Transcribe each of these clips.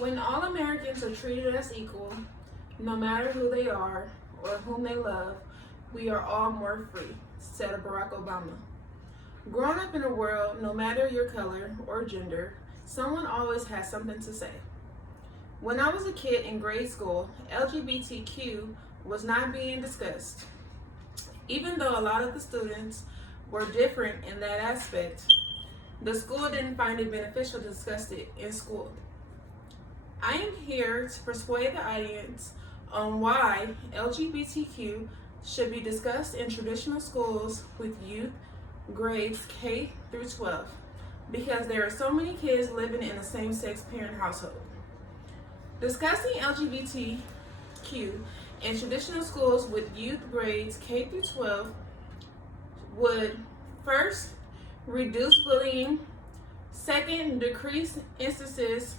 When all Americans are treated as equal, no matter who they are or whom they love, we are all more free, said Barack Obama. Growing up in a world, no matter your color or gender, someone always has something to say. When I was a kid in grade school, LGBTQ was not being discussed. Even though a lot of the students were different in that aspect, the school didn't find it beneficial to discuss it in school. I am here to persuade the audience on why LGBTQ should be discussed in traditional schools with youth grades K through 12, because there are so many kids living in a same-sex parent household. Discussing LGBTQ in traditional schools with youth grades K through 12 would first reduce bullying, second, decrease instances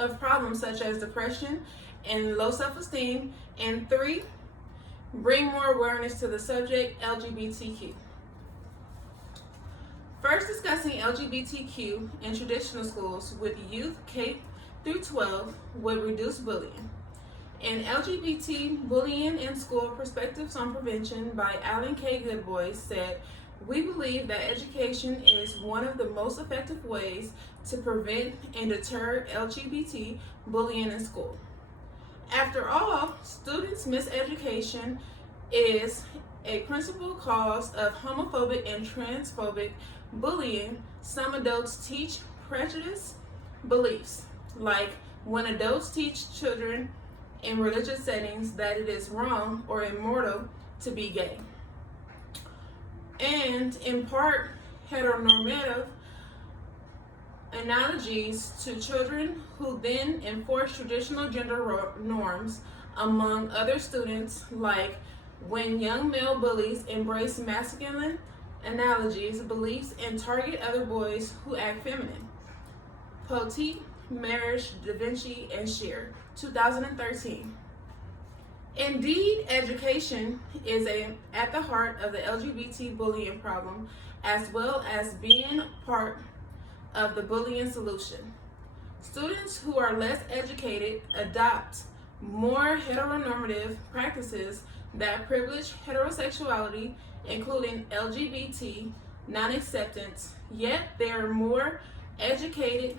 of problems such as depression and low self-esteem, and three, bring more awareness to the subject LGBTQ. First, discussing LGBTQ in traditional schools with youth K through 12 would reduce bullying. In LGBT Bullying in School Perspectives on Prevention by Alan K. Goodboy said, "We believe that education is one of the most effective ways to prevent and deter LGBT bullying in school. After all, students' miseducation is a principal cause of homophobic and transphobic bullying. Some adults teach prejudice beliefs, like when adults teach children in religious settings that it is wrong or immoral to be gay, and impart heteronormative analogies to children who then enforce traditional gender norms among other students, like when young male bullies embrace masculine analogies, beliefs, and target other boys who act feminine." Poteet, Marriage, Da Vinci, and Shear, 2013. Indeed, education is at the heart of the LGBT bullying problem, as well as being part of the bullying solution. Students who are less educated adopt more heteronormative practices that privilege heterosexuality, including LGBT non-acceptance, yet their more educated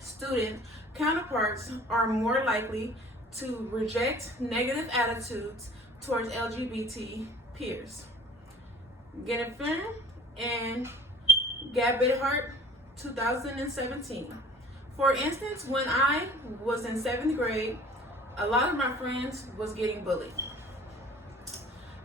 student counterparts are more likely to reject negative attitudes towards LGBT peers. Gennifer and Gabithart, 2017. For instance, when I was in 7th grade, a lot of my friends was getting bullied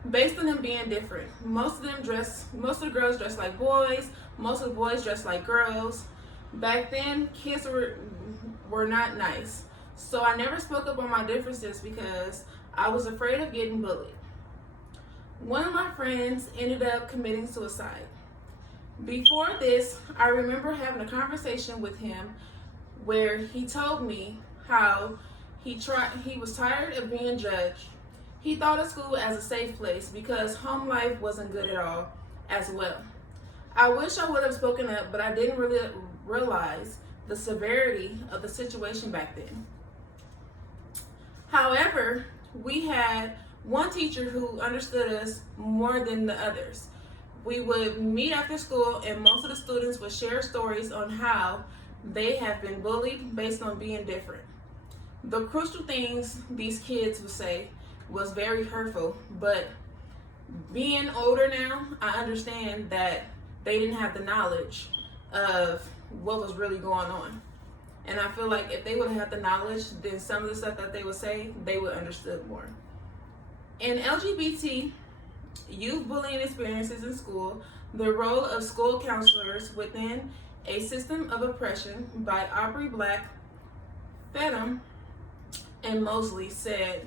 based on them being different. Most of the girls dressed like boys, most of the boys dressed like girls. Back then, kids were not nice. So I never spoke up on my differences because I was afraid of getting bullied. One of my friends ended up committing suicide. Before this, I remember having a conversation with him where he told me how he was tired of being judged. He thought of school as a safe place because home life wasn't good at all as well. I wish I would have spoken up, but I didn't really realize the severity of the situation back then. However, we had one teacher who understood us more than the others. We would meet after school and most of the students would share stories on how they have been bullied based on being different. The crucial things these kids would say was very hurtful, but being older now, I understand that they didn't have the knowledge of what was really going on. And I feel like if they would have had the knowledge, then some of the stuff that they would say, they would have understood more. In LGBT youth bullying experiences in school, the role of school counselors within a system of oppression by Aubrey Black, Fedham, and Mosley said,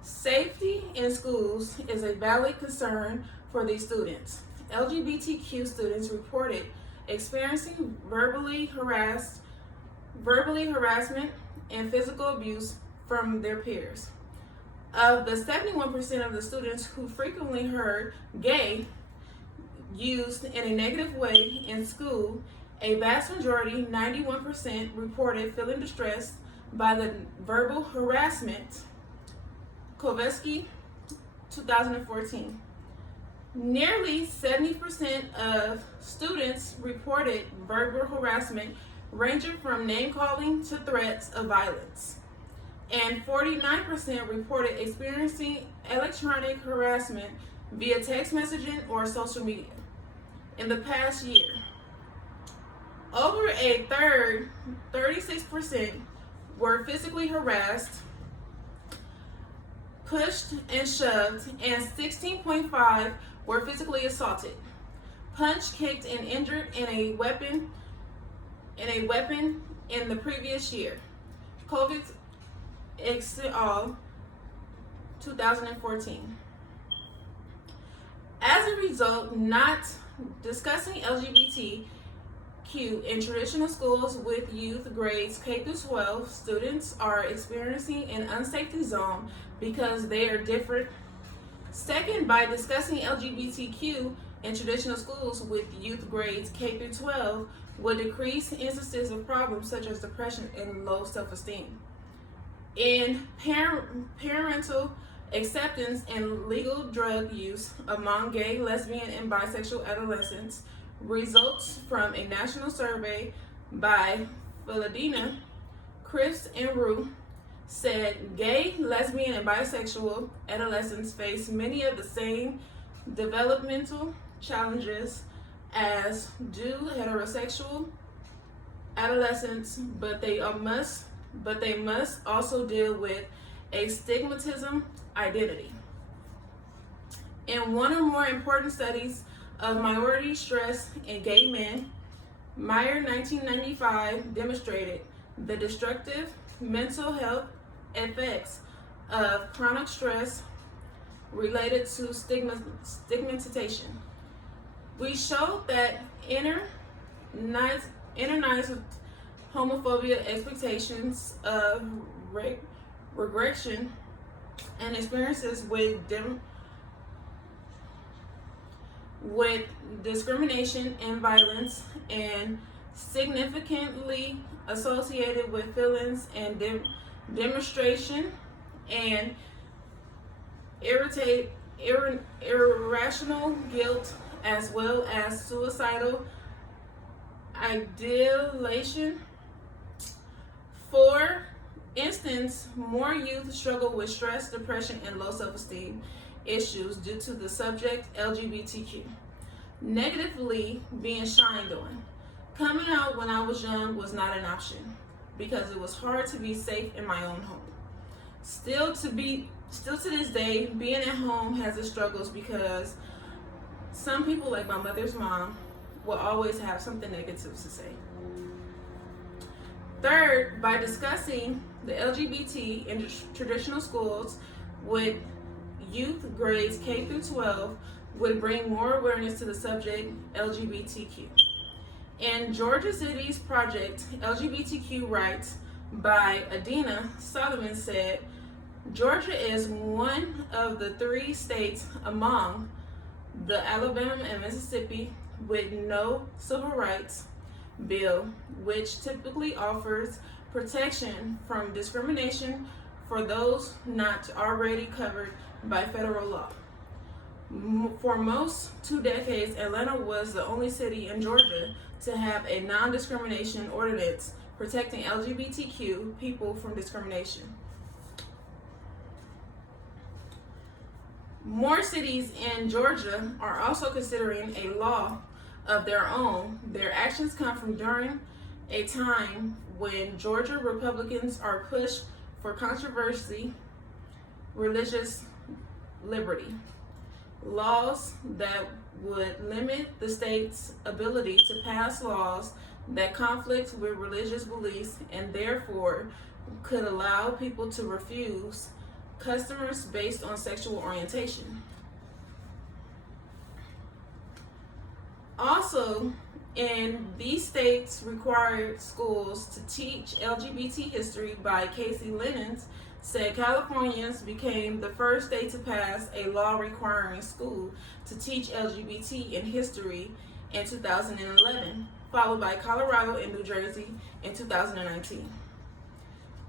"Safety in schools is a valid concern for these students. LGBTQ students reported experiencing verbally harassment and physical abuse from their peers. Of the 71% of the students who frequently heard gay used in a negative way in school, A vast majority, 91%, reported feeling distressed by the verbal harassment. Kovetsky, 2014. Nearly 70% of students reported verbal harassment ranging from name-calling to threats of violence. And 49% reported experiencing electronic harassment via text messaging or social media in the past year. Over a third, 36%, were physically harassed, pushed and shoved, and 16.5% were physically assaulted, punched, kicked, and injured in a weapon in the previous year. COVID ex al. 2014. As a result, not discussing LGBTQ in traditional schools with youth grades K through 12, students are experiencing an unsafety zone because they are different. Second, by discussing LGBTQ in traditional schools with youth grades K through 12 would decrease instances of problems such as depression and low self-esteem. In parental acceptance and legal drug use among gay, lesbian, and bisexual adolescents results from a national survey by Philadina, Chris, and Rue said gay, lesbian, and bisexual adolescents face many of the same developmental challenges as do heterosexual adolescents, but they must also deal with a stigmatism identity. In one or more important studies of minority stress in gay men, Meyer 1995 demonstrated the destructive mental health effects of chronic stress related to stigmatization. We showed that internalized homophobia, expectations of regression, and experiences with discrimination and violence, and significantly associated with feelings and demonstration and irrational guilt, as well as suicidal ideation. For instance, more youth struggle with stress, depression, and low self-esteem issues due to the subject LGBTQ negatively being shined on. Coming out when I was young was not an option because it was hard to be safe in my own home. Still to this day, being at home has its struggles because some people, like my mother's mom, will always have something negative to say. Third, by discussing the LGBT in traditional schools with youth grades K through 12 would bring more awareness to the subject LGBTQ. In Georgia City's project, LGBTQ Rights by Adina Solomon said, Georgia is one of the 3 states among the Alabama and Mississippi with no civil rights bill, which typically offers protection from discrimination for those not already covered by federal law. For most 2 decades, Atlanta was the only city in Georgia to have a non-discrimination ordinance protecting LGBTQ people from discrimination. More cities in Georgia are also considering a law of their own. Their actions come from during a time when Georgia Republicans are pushed for controversy, religious liberty, laws that would limit the state's ability to pass laws that conflict with religious beliefs and therefore could allow people to refuse customers based on sexual orientation. Also, in these states required schools to teach LGBT history by Casey Lennons said Californians became the first state to pass a law requiring school to teach LGBT in history in 2011, followed by Colorado and New Jersey in 2019.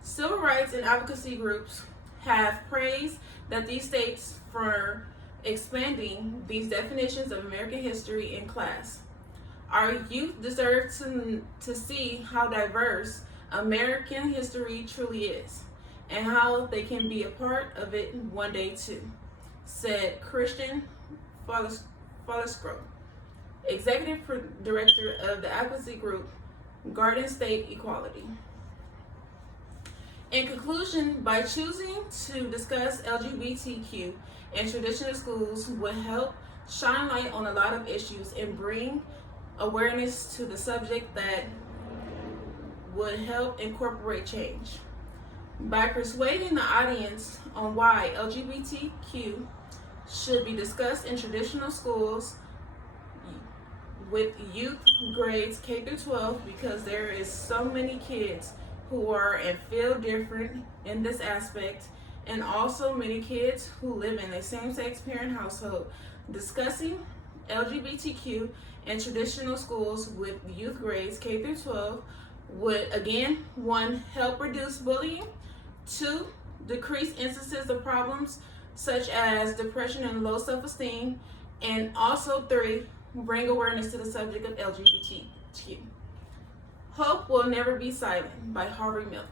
Civil rights and advocacy groups have praised that these states for expanding these definitions of American history in class. Our youth deserve to see how diverse American history truly is, and how they can be a part of it one day too, said Christian Falescro, Executive Director of the advocacy group Garden State Equality. In conclusion, by choosing to discuss LGBTQ in traditional schools would help shine light on a lot of issues and bring awareness to the subject that would help incorporate change. By persuading the audience on why LGBTQ should be discussed in traditional schools with youth grades K through 12, because there is so many kids who are and feel different in this aspect, and also many kids who live in a same-sex parent household. Discussing LGBTQ in traditional schools with youth grades K through 12 would, again, 1, help reduce bullying, 2, decrease instances of problems such as depression and low self-esteem, and also 3, bring awareness to the subject of LGBTQ. Hope Will Never Be Silent by Harvey Milk.